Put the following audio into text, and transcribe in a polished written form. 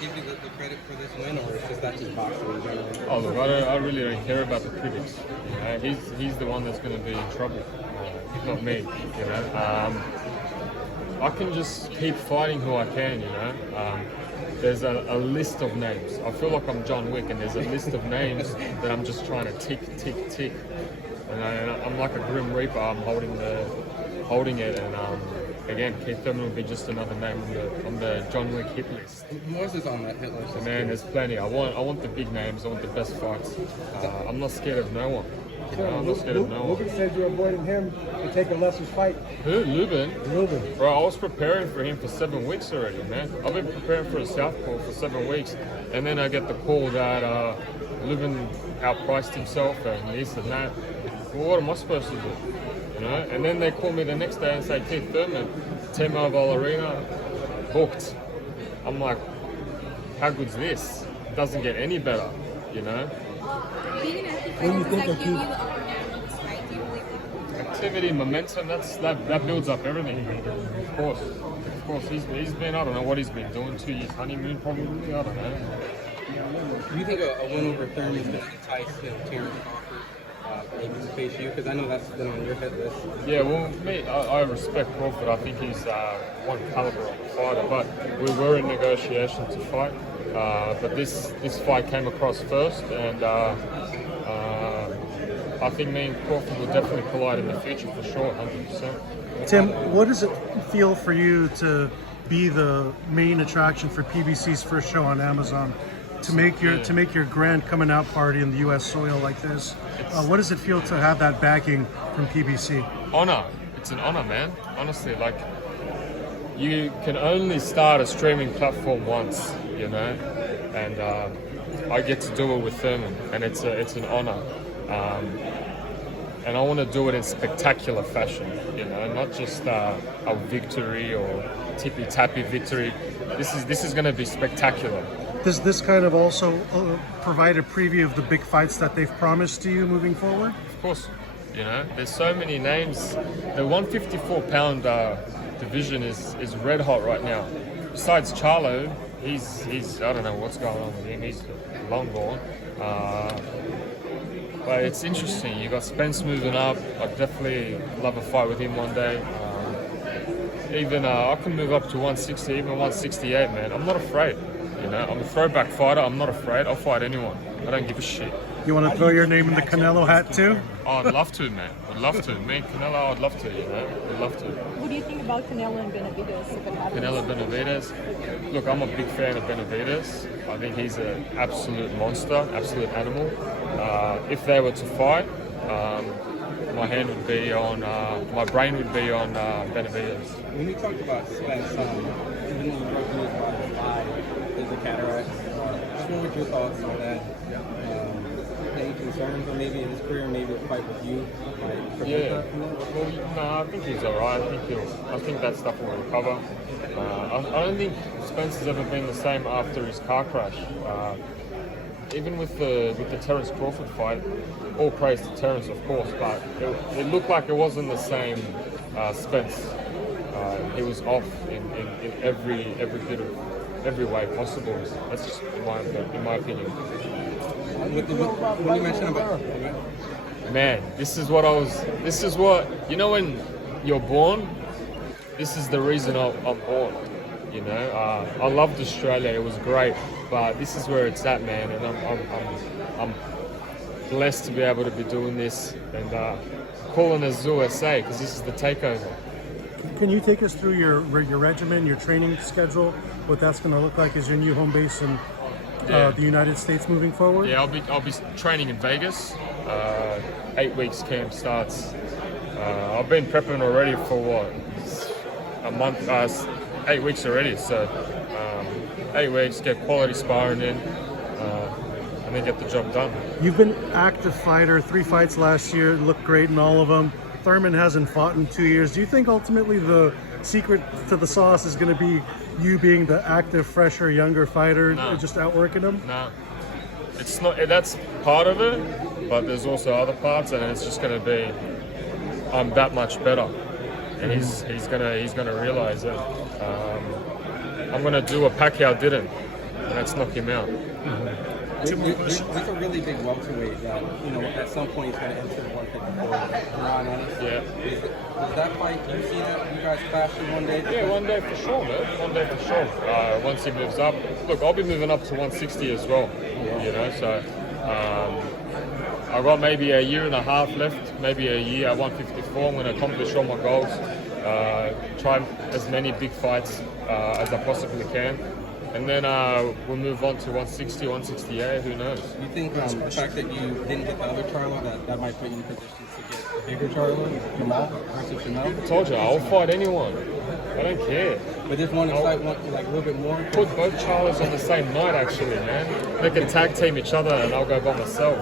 Give you the credit for this win, or is that just boxing in general? Oh look, I really don't care about the critics. He's the one that's going to be in trouble, not me. I can just keep fighting who I can. There's a list of names. I feel like I'm John Wick, and there's a list of names that I'm just trying to tick. And I'm like a Grim Reaper. I'm holding it, and again, Keith Thurman will be just another name on the John Wick hit list. Who else is on that hit list? Man, there's plenty. I want the big names. I want the best fights. I'm not scared of no one. I'm not scared of no one. Lubin said you're avoiding him to take a lesser fight. Who? Lubin? Lubin. Bro, I was preparing for him for 7 weeks already, man. I've been preparing for a southpaw for 7 weeks, and then I get the call that Lubin outpriced himself and this and that. Well, what am I supposed to do? And then they call me the next day and say, Keith Thurman, 10 Mobile Arena, booked. I'm like, how good's this? It doesn't get any better, Being an active What do you fighter, does think that of give you Keith? the upper hand on this fight? Do you believe that? Activity, momentum, that builds up everything. Of course. He's been, I don't know what he's been doing, 2 years honeymoon probably, I don't know. Do you think a win over Thurman is going to entice Terrence Crawford maybe to face you? Because I know that's been on your hit list. Yeah, well, me, I respect Crawford. I think he's one caliber of a fighter, but we were in negotiation to fight. But this fight came across first, and I think me and Crawford will definitely collide in the future for sure, 100%. Tim, what does it feel for you to be the main attraction for PBC's first show on Amazon? To make your grand coming out party in the U.S. soil like this, what does it feel to have that backing from PBC? Honor. It's an honor, man. Honestly, like, you can only start a streaming platform once, and I get to do it with Thurman, and it's an honor. And I want to do it in spectacular fashion, not just a victory or tippy-tappy victory. This is going to be spectacular. Does this kind of also provide a preview of the big fights that they've promised to you moving forward? Of course, there's so many names. The 154-pound division is red hot right now. Besides Charlo, he's I don't know what's going on with him. He's long gone. But it's interesting. You got Spence moving up. I'd definitely love a fight with him one day. Even I can move up to 160, even 168, man. I'm not afraid. I'm a throwback fighter. I'm not afraid. I'll fight anyone. I don't give a shit. You want to throw your name in the Canelo hat too? Oh, I'd love to, man. I'd love to. Me and Canelo, I'd love to, I'd love to. What do you think about Canelo and Benavidez if it happens? Canelo Benavidez. Look, I'm a big fan of Benavidez. I think he's an absolute monster, absolute animal. If they were to fight, my brain would be on Benavidez. When you talked about Spence, even though you broke news about his eye, there's a cataract. Just what were your thoughts on that? Any concerns, or maybe in his career, maybe a fight with you? Yeah. Well, no, I think he's alright. I think that stuff will recover. I don't think Spence has ever been the same after his car crash. Even with the Terrence Crawford fight, all praise to Terrence, of course, but it looked like it wasn't the same Spence. He was off in every bit of every way possible. That's just in my opinion. When you mentioned about Man, this is what when you're born, this is the reason I'm born. I loved Australia. It was great, but this is where it's at, man. And I'm blessed to be able to be doing this and calling us USA because this is the takeover. Can you take us through your regimen, your training schedule, what that's going to look like as your new home base in the United States moving forward? Yeah, I'll be training in Vegas. 8 weeks camp starts. I've been prepping already for a month, 8 weeks already. So 8 weeks, get quality sparring in, and then get the job done. You've been an active fighter, 3 fights last year, looked great in all of them. Thurman hasn't fought in 2 years. Do you think ultimately the secret to the sauce is going to be you being the active, fresher, younger fighter, just outworking him? No, it's not. That's part of it, but there's also other parts, and it's just going to be I'm that much better, and he's gonna realize it. I'm gonna do what Pacquiao didn't. and let's knock him out. There's a really big welterweight that, you know, at some point he's going to enter 154. Ron Ennis. Yeah. Is that fight, do you see that you guys clashing one day? Yeah, one day for sure, man. One day for sure. Once he moves up, look, I'll be moving up to 160 as well. You know, so I've got maybe a year and a half left, maybe a year at 154. I'm going to accomplish all my goals. Try as many big fights as I possibly can. And then we'll move on to 160, 168, who knows? You think the fact that you didn't get the other Charlo, that might put you in position to get a bigger Charlo, Jamal versus Chanel? I told you, I'll fight anyone. I don't care. But just one excite one like a little bit more? Put both Charlos on the same night, actually, man. They can tag team each other and I'll go by myself.